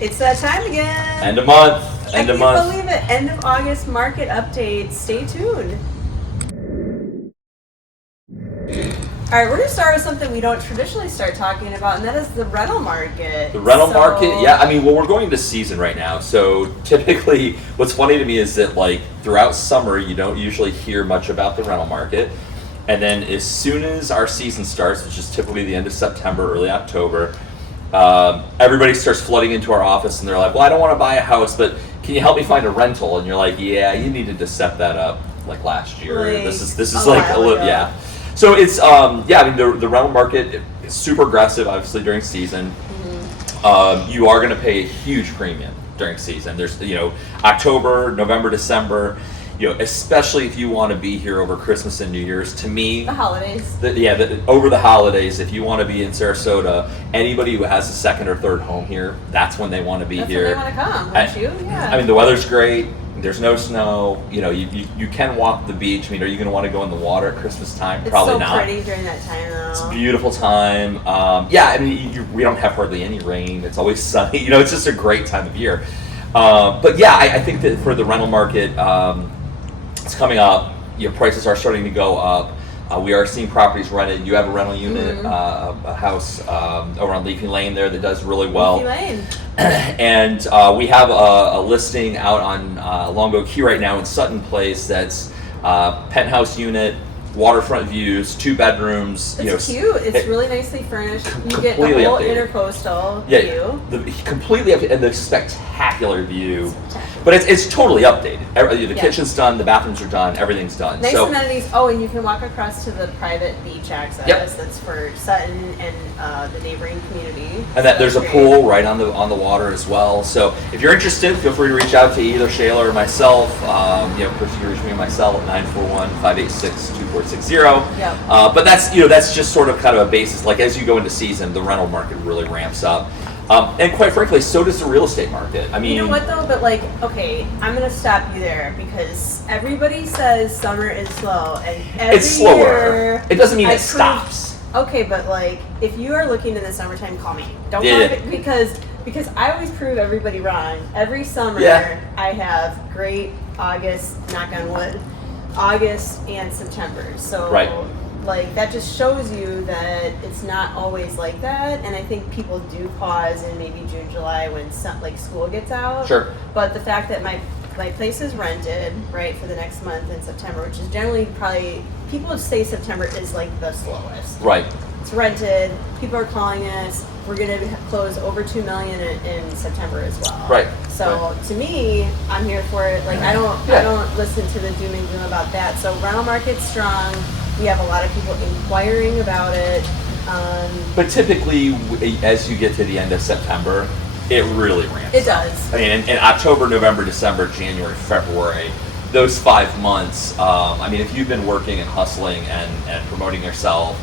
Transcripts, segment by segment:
It's that time again. End of month. End of month. I can't believe it. End of August market update. Stay tuned. All right, we're going to start with something we don't traditionally start talking about, and that is the rental market. The rental market, yeah. I mean, well, we're going into season right now, so typically, what's funny to me is that like throughout summer, you don't usually hear much about the rental market, and then as soon as our season starts, which is typically the end of September, early October, everybody starts flooding into our office, and they're like, "Well, I don't want to buy a house, but can you help me find a rental?" And you're like, "Yeah, you needed to set that up like last year. Like, this is like a little, yeah." So it's yeah, I mean the rental market is super aggressive, obviously during season. Mm-hmm. You are going to pay a huge premium during season. There's October, November, December. Especially if you want to be here over Christmas and New Year's. To me, the holidays. Over the holidays, if you want to be in Sarasota, anybody who has a second or third home here, that's when they want to be here. That's when they want to come, don't you? Yeah. I mean, the weather's great. There's no snow. You can walk the beach. I mean, are you going to want to go in the water at Christmas time? Probably not. It's so pretty during that time, though. It's a beautiful time. Yeah, I mean, we don't have hardly any rain. It's always sunny. It's just a great time of year. But yeah, I think that for the rental market, it's coming up. Prices are starting to go up. We are seeing properties rented. You have a rental unit, a house over on Leafy Lane there that does really well. Leafy Lane. And we have a listing out on Longo Key right now in Sutton Place that's penthouse unit, waterfront views, 2 bedrooms. It's cute. It's really nicely furnished. You get the whole updated intercoastal view. Completely updated, and the spectacular view. But it's totally updated. The kitchen's done, the bathrooms are done, everything's done. Nice amenities. Oh, and you can walk across to the private beach access. Yep. That's for Sutton and the neighboring community. And there's a pool right on the water as well. So if you're interested, feel free to reach out to either Shayla or myself. Of course, you can reach me on my cell at 941-586-2460. Yep. But that's just sort of kind of a basis. Like as you go into season, the rental market really ramps up. And quite frankly, so does the real estate market. I mean, you know what though? But okay, I'm gonna stop you there because everybody says summer is slow, and every it's slower. Year, it doesn't mean it stops. Okay, but if you are looking in the summertime, call me. Don't call me because I always prove everybody wrong. Every summer, I have great August, knock on wood, August and September. So. Right. That just shows you that it's not always like that, and I think people do pause in maybe June, July when school gets out. Sure. But the fact that my place is rented, right, for the next month in September, which is generally probably, people would say September is the slowest. Right. It's rented. People are calling us. We're going to close over $2 million in September as well. Right. So to me, I'm here for it. I don't listen to the doom and gloom about that. So rental market's strong. We have a lot of people inquiring about it. But typically, as you get to the end of September, it really ramps. It does. I mean, in October, November, December, January, February, those 5 months. If you've been working and hustling and promoting yourself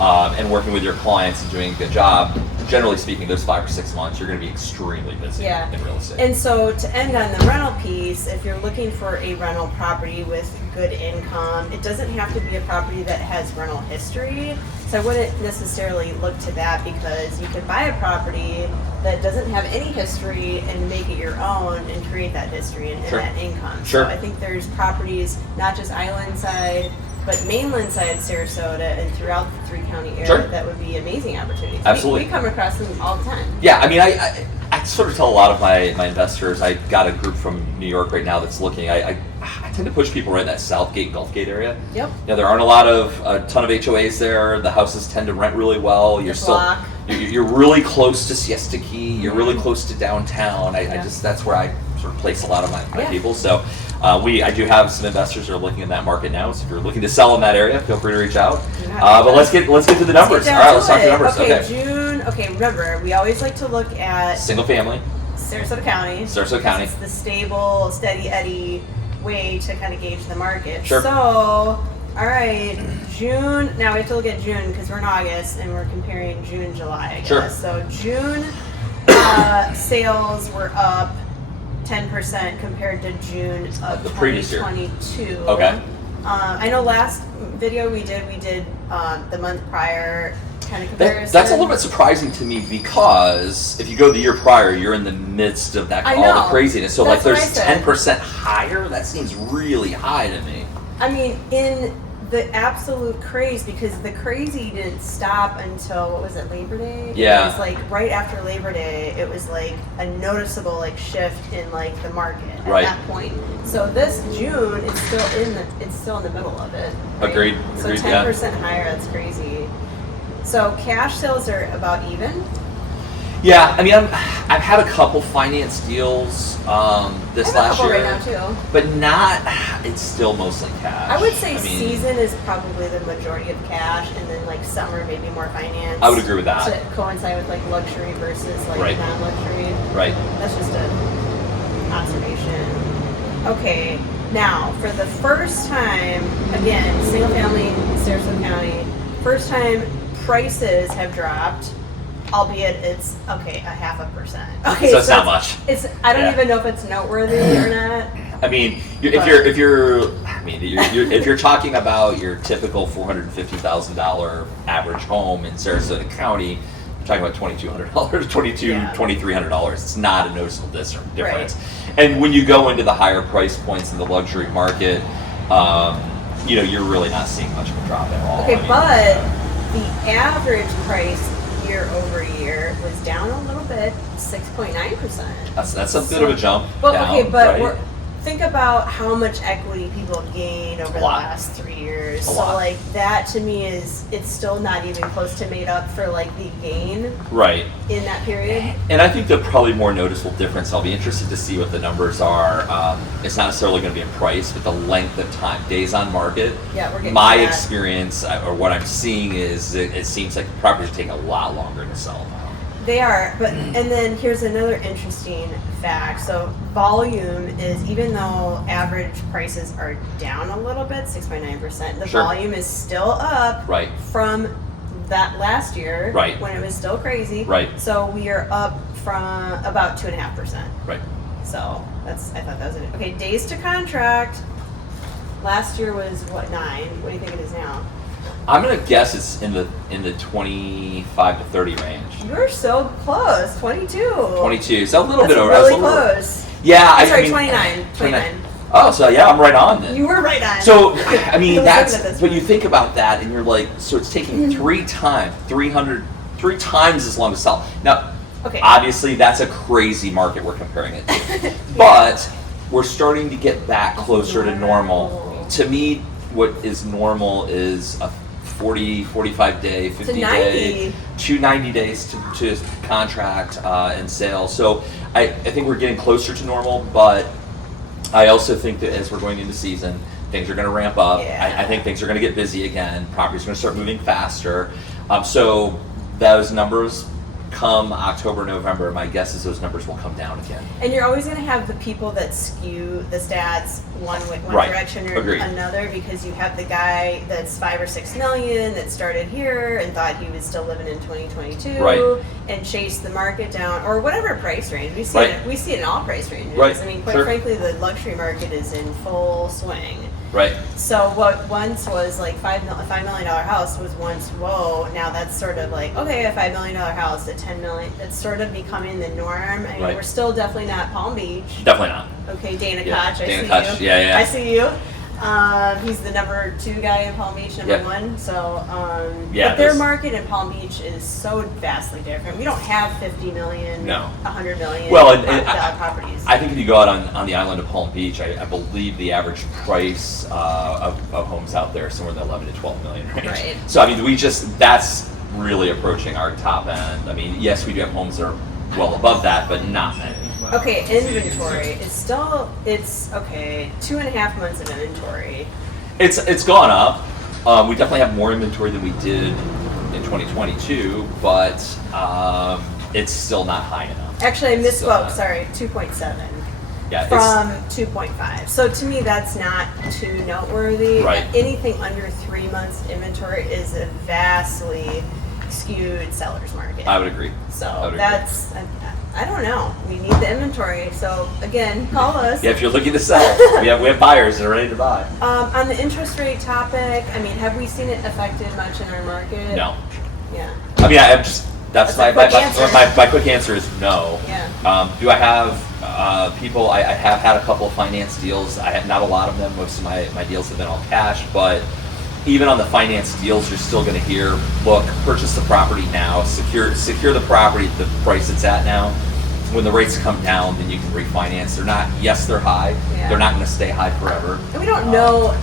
and working with your clients and doing a good job, generally speaking, those 5 or 6 months, you're going to be extremely busy in real estate. And so to end on the rental piece, if you're looking for a rental property with good income, it doesn't have to be a property that has rental history. So I wouldn't necessarily look to that because you can buy a property that doesn't have any history and make it your own and create that history and that income. Sure. So I think there's properties, not just island side, but mainland side Sarasota and throughout the 3-county area that would be amazing opportunities. Absolutely. We come across them all the time. Yeah, I mean, I sort of tell a lot of my investors, I got a group from New York right now that's looking, I tend to push people right in that Southgate, Gulfgate area. Yep. There aren't a ton of HOAs there. The houses tend to rent really well. You're really close to Siesta Key. You're really close to downtown. That's where I sort of place a lot of my people. So I do have some investors that are looking in that market now. So if you're looking to sell in that area, feel free to reach out. But let's get to the numbers. All right, let's talk to the numbers. Okay, June. Okay, remember, we always like to look at single family. Sarasota County. County. It's the stable, steady Eddie way to kind of gauge the market. Sure. So, all right, June. Now we have to look at June because we're in August and we're comparing June, July, I guess. Sure. So June sales were up 10% compared to June of the previous year. 2022. Okay. I know last video we did the month prior. kind of comparison. That's a little bit surprising to me because if you go the year prior, you're in the midst of that all the craziness. So that's like there's 10% higher. That seems really high to me. I mean, in the absolute craze, because the crazy didn't stop until, what was it, Labor Day? Yeah. It was like right after Labor Day, it was like a noticeable like shift in like the market at that point. So this June, it's still in the middle of it. Right? Agreed. So 10% higher, that's crazy. So cash sales are about even. Yeah, I mean, I've had a couple finance deals this last year, right now too, but not. It's still mostly cash. I would say season is probably the majority of cash, and then like summer maybe more finance. I would agree with that. To coincide with like luxury versus like non-luxury. Right. That's just an observation. Okay, now for the first time, again, single family, Sarasota County, first time prices have dropped. Albeit it's a 0.5%. Okay, so it's not much. I don't even know if it's noteworthy or not. I mean, if you're talking about your typical $450,000 average home in Sarasota County, you're talking about $2,200, $2,300. It's not a noticeable difference. Right. And when you go into the higher price points in the luxury market, you're really not seeing much of a drop at all. Okay, but the average price year over year was down a little bit, 6.9%. That's a bit of a jump. Well, down, okay, but right? Think about how much equity people have gained over the last 3 years. So like that to me it's still not even close to made up for like the gain in that period. And I think the probably more noticeable difference, I'll be interested to see what the numbers are. It's not necessarily going to be in price, but the length of time, days on market. Yeah, we're getting my experience or what I'm seeing is it seems like properties are taking a lot longer to sell now. They are, and then here's another interesting fact. So volume is, even though average prices are down a little bit, 6.9%, the volume is still up from that last year when it was still crazy. So we are up from about 2.5%. So I thought that was it. Okay, days to contract. Last year was what, 9? What do you think it is now? I'm gonna guess it's in the 25 to 30 range. You're so close. 22. 22. So a little bit over. Really close. Yeah, I'm sorry, 29. 29. Oh, so yeah, I'm right on then. You were right on. So I mean, but you think about that, and you're like, so it's taking 3 times as long to sell. Now, obviously, that's a crazy market we're comparing it to, but we're starting to get back closer to normal. To me, what is normal is a 40, 45 day, 50 day, 290 days to contract and sale. So I think we're getting closer to normal, but I also think that as we're going into season, things are going to ramp up. I think things are going to get busy again. Properties are going to start moving faster. So those numbers come October, November, my guess is those numbers will come down again. And you're always going to have the people that skew the stats one direction or another, because you have the guy that's 5 or 6 million that started here and thought he was still living in 2022 and chased the market down, or whatever price range. We see it in all price ranges. I mean, quite frankly, the luxury market is in full swing. So what once was like $5 million house was once whoa. Now that's sort of like, okay, a $5 million house at $10 million. That's sort of becoming the norm. I mean, we're still definitely not Palm Beach. Definitely not. Okay, Dana Koch, I see you. I see you. He's the number 2 guy in Palm Beach, number 1. So, but their market in Palm Beach is so vastly different. We don't have 50 million, 100 million properties. I think if you go out on the island of Palm Beach, I believe the average price of homes out there is somewhere in the 11 to 12 million range. So I mean, that's really approaching our top end. I mean, yes, we do have homes that are well above that, but not many. Okay, inventory. It's 2.5 months of inventory. It's gone up. We definitely have more inventory than we did in 2022, but it's still not high enough. Actually, I misspoke. Sorry, 2.7. Yeah, from 2.5. So to me, that's not too noteworthy. Anything under 3 months inventory is a vastly skewed seller's market. I would agree. So that's. I don't know. We need the inventory. So again, call us. Yeah, if you're looking to sell, we have buyers that are ready to buy. On the interest rate topic, I mean, have we seen it affected much in our market? No. Yeah. I mean, I'm just that's That's my a quick answer. my quick answer is no. Yeah. Do I have people? I have had a couple of finance deals. I have not a lot of them. Most of my deals have been all cash, but even on the finance deals, you're still going to hear, look, purchase the property now, secure the property at the price it's at now. When the rates come down, then you can refinance. They're not, yes, they're high. Yeah. They're not going to stay high forever. And we don't know.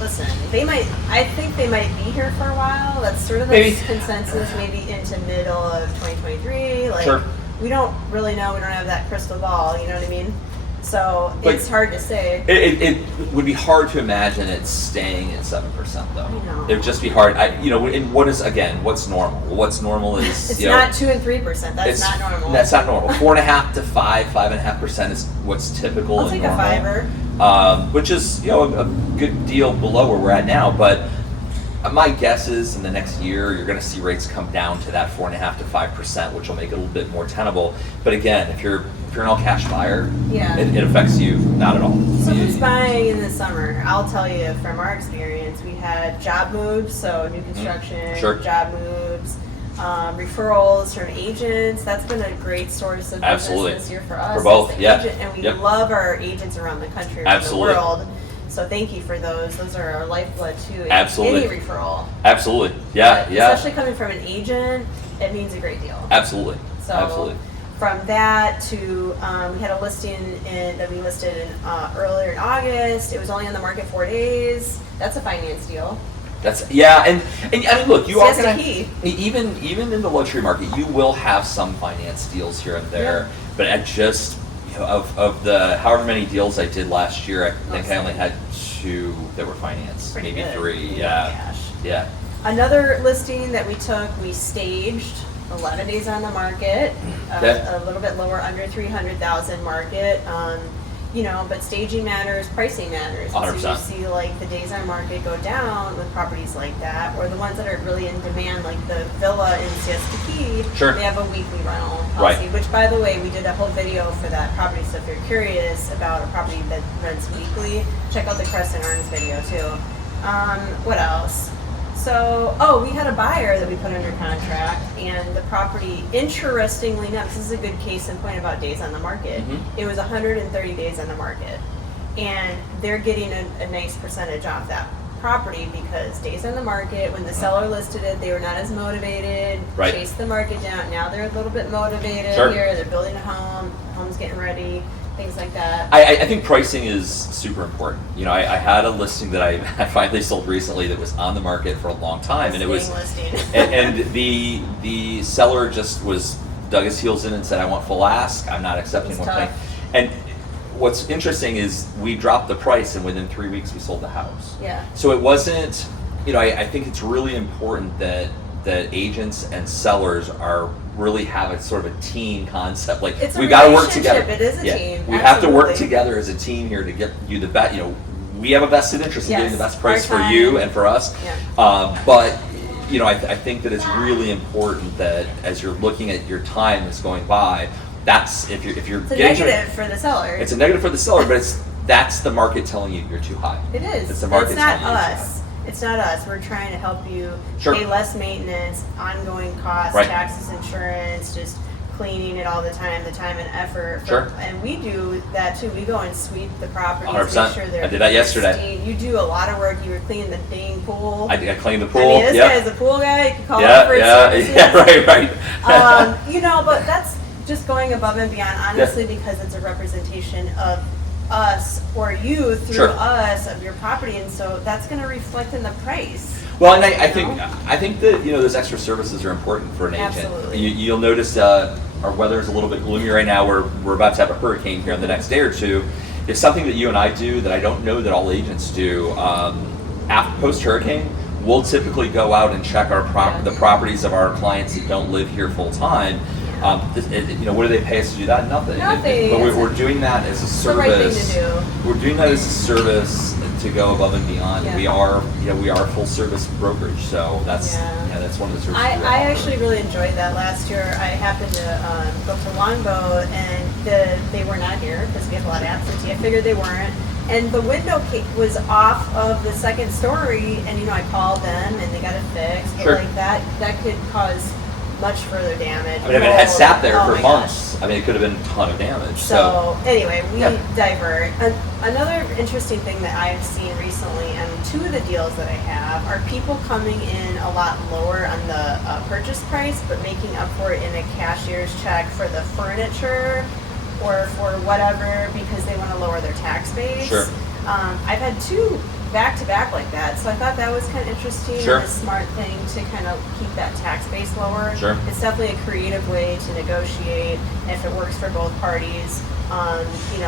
Listen, I think they might be here for a while. That's sort of the Maybe. consensus, maybe into middle of 2023. Like, Sure. we don't really know. We don't have that crystal ball. You know what I mean? So Like, it's hard to say. It would be hard to imagine it staying at 7% though. I know. It would just be hard. And what is, again, what's normal? What's normal is It's not 2 and 3%. That's not normal. That's not normal. 4.5% to 5.5% is what's typical I'll and take normal. a $5. Which is a good deal below where we're at now. But my guess is in the next year you're going to see rates come down to that 4.5% to 5%, which will make it a little bit more tenable. But again, if you're an all cash buyer, Yeah. it affects you not at all. So who's buying in the summer? I'll tell you from our experience, we had job moves, so new construction, Sure. job moves, referrals from agents. That's been a great source of Absolutely. business this year for us. For both, as the yeah. agent, and we Yep. love our agents around the country, around Absolutely. the world. So thank you for those. Those are our lifeblood too. Absolutely. Any referral. Absolutely. Yeah. But Yeah. especially coming from an agent, it means a great deal. Absolutely. So Absolutely. from that to we had a listing that we listed in earlier in August. It was only on the market 4 days. That's a finance deal. And I mean, look, you So are that's the gonna key. even in the luxury market, you will have some finance deals here and there. Yeah. But at just of the however many deals I did last year, I think I only had 2 that were financed, Pretty maybe good. 3. Yeah, Yeah. cash. Yeah. Another listing that we took, we staged 11 days on the market, Okay. a little bit lower, under 300,000 market. But staging matters, pricing matters. And so 100%. you see like the days on market go down with properties like that, or the ones that are really in demand, like the villa in Siesta Key. Sure. They have a weekly rental policy, Right. which by the way, we did a whole video for that property. So if you're curious about a property that rents weekly, check out the Crescent Arms video too. What else? So, we had a buyer that we put under contract, and the property, interestingly enough, this is a good case in point about days on the market. Mhm. It was 130 days on the market, and they're getting a nice percentage off that property because days on the market, when the seller listed it, they were not as motivated, Right. chased the market down. Now they're a little bit motivated Sure. here, they're building a home, home's getting ready, things like that. I think pricing is super important. I had a listing that I finally sold recently that was on the market for a long time, and it was Listing. and the seller just dug his heels in and said, I want full ask, I'm not accepting It's one tough. thing. And what's interesting is we dropped the price, and within 3 weeks we sold the house. Yeah. So it wasn't, I think it's really important that agents and sellers really have a sort of a team concept. Like, It's a we got to work together. relationship. It is a team. We have to work Absolutely. together as a team here to get you the best. We have a vested interest in Yes. getting the best price Our for you time. and for us. Yeah. But I think that it's really important that as you're looking at your time that's going by, that's if you're It's a getting to- negative for the seller. it's a negative for the seller, but that's the market telling you you're too high. It is. It's the market It's not telling you you're too us. It's not us. We're trying to help you Sure. pay less maintenance, ongoing costs, Right. taxes, insurance, just cleaning it all the time and effort. Sure. And we do that too. We go and sweep the properties, 100%. make sure they're I did that yesterday. pristine. You do a lot of work. You were cleaning the dang pool. I cleaned the I pool. mean, this Yep. guy is a pool guy. You can call him Yeah, for his yeah, services. yeah, right. But that's just going above and beyond, honestly, because it's a representation of us or you through Sure. us of your property, and so that's going to reflect in the price. Well, and I think that those extra services are important for an agent. Absolutely. You'll notice our weather is a little bit gloomy right now. We're about to have a hurricane here in the next day or two. It's something that you and I do that I don't know that all agents do. After post hurricane, we'll typically go out and check the properties of our clients that don't live here full time. What do they pay us to do that? Nothing. Nothing. But we're doing that as a It's the right thing service. to do. We're doing that as a service to go above and beyond. Yeah. We are full service brokerage, so that's that's one of the services. we I offer. actually really enjoyed that last year. I happened to go to Longboat, and they were not here because we have a lot of absentee. I figured they weren't. and the window was off of the second story, and I called them and they got it fixed. But Sure. like that could cause much further damage. I mean, if it had sat there Oh for my months, I mean, it could have been a ton of damage. So anyway, we Yeah. divert. Another interesting thing that I've seen recently, and two of the deals that I have, are people coming in a lot lower on the purchase price, but making up for it in a cashier's check for the furniture or for whatever because they want to lower their tax base. Sure. I've had two back-to-back like that, so I thought that was kind of interesting Sure. and a smart thing to kind of keep that tax base lower. Sure. It's definitely a creative way to negotiate if it works for both parties.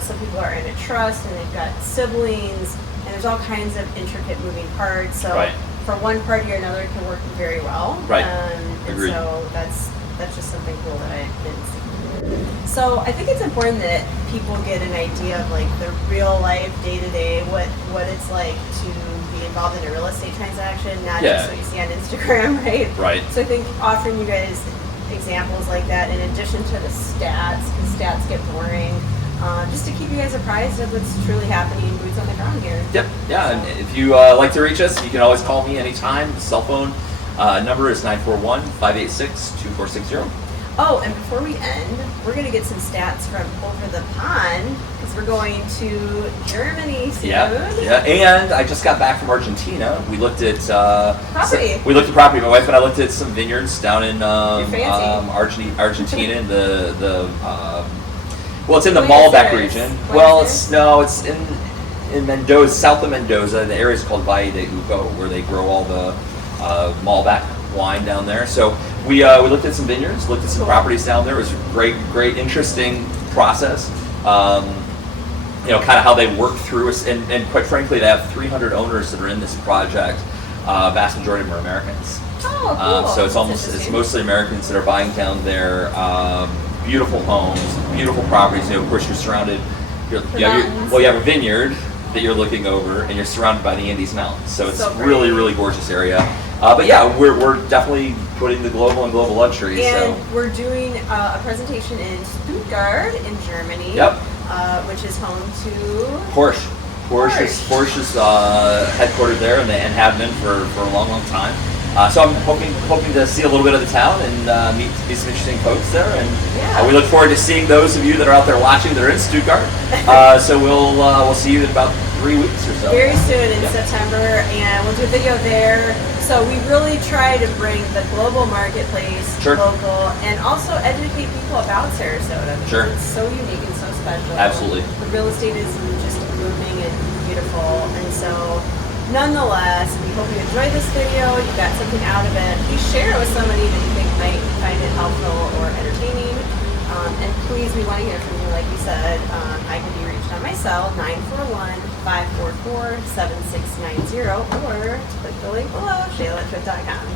Some people are in a trust and they've got siblings, and there's all kinds of intricate moving parts. So Right. for one party or another, it can work very well. Right. And Agreed. so that's just something cool that I didn't see. So I think it's important that people get an idea of like the real life, day to day, what it's like to be involved in a real estate transaction, not Yeah. just what you see on Instagram, right? Right. So I think offering you guys examples like that, in addition to the stats, because stats get boring, just to keep you guys apprised of what's truly happening, boots on the ground here. Yep. Yeah. And if you like to reach us, you can always call me anytime. The cell phone number is 941-586-2460. Oh, and before we end, we're going to get some stats from over the pond because we're going to Germany soon. Yeah. And I just got back from Argentina. We looked at Property. We looked at property. My wife and I looked at some vineyards down in fancy. Argentina in the well, it's in the Buenos Malbec Aires. region. Buenos Well, Aires? it's in Mendoza, south of Mendoza. The area is called Valle de Uco, where they grow all the Malbec wine down there. So we looked at some vineyards, looked at some Cool. properties down there. It was a great, interesting process. Kind of how they work through it, and quite frankly, they have 300 owners that are in this project. Vast majority of them are Americans. Oh, cool. So it's That's it's interesting. mostly Americans that are buying down there. Beautiful homes, beautiful properties. Of course, you're surrounded. You have a vineyard that you're looking over, and you're surrounded by the Andes Mountains. So it's So pretty. really gorgeous area. But yeah, we're definitely putting the global and global luxury. And So we're doing a presentation in Stuttgart in Germany. Yep. Which is home to Porsche is headquartered there, and have been for a long time. So I'm hoping to see a little bit of the town and meet some interesting folks there, and Yeah. we look forward to seeing those of you that are out there watching that are in Stuttgart. So we'll see you in about 3 weeks or so. very soon in Yeah. September, and we'll do a video there. So we really try to bring the global marketplace Sure. local, and also educate people about Sarasota. Because Sure. it's so unique and so special. Absolutely. The real estate is just booming and beautiful, and so nonetheless, we hope you enjoyed this video. You got something out of it. Please share it with somebody that you think might find it helpful or entertaining. And please, we want to hear from you. Like we said, I can be reached on my cell, 941-544-7690, or click the link below, ShaylaTwit.com.